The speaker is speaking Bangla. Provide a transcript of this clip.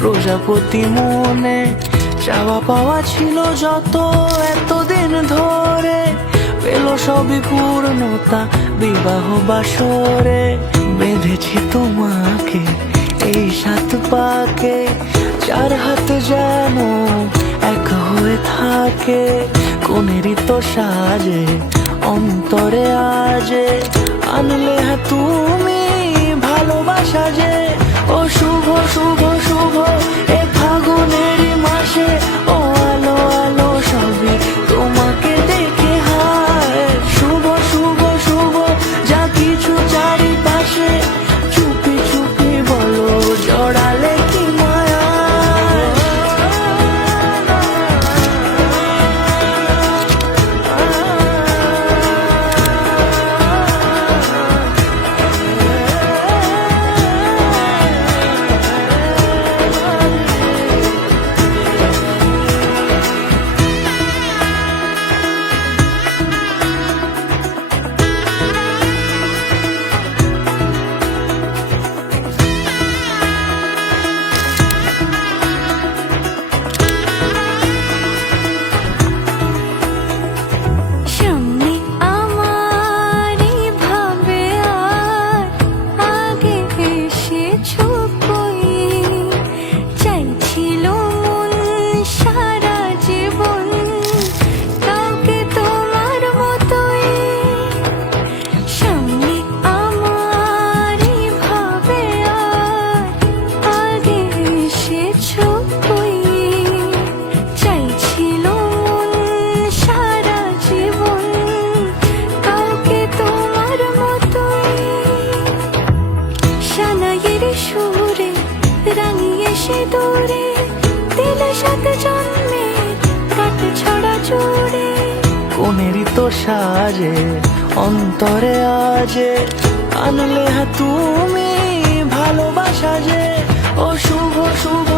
প্রজাপতি মনে চাওয়া পাওয়া ছিল যত এতদিন ধরে, পেল সবই পূর্ণতা বিবাহ বাসরে। বেঁধেছি তোমাকে এই সাত পাকে, চার হাত যেন এক হয়ে থাকে। কোনেরই তো সাজে অন্তরে আজে, আনলে হ্যাঁ তুমি ভালোবাসা যে। ও শুভ শুভ শুভ এ ফাগুনেরই মাসে, ও আলো আলো সবই তোমাকে দেখে হায়। শুভ শুভ শুভ যা কিছু চারিপাশে, চুপি চুপি বলো জড়ালে কি মায়া। সুরে রাঙিয়ে সে দূরে দিলে সাত জন্মে কাট ছড়া জোরে। কোনেরই তো সাজে অন্তরে আজে, আনলে হ্যাঁ তুমি ভালোবাসা যে। ও শুভ শুভ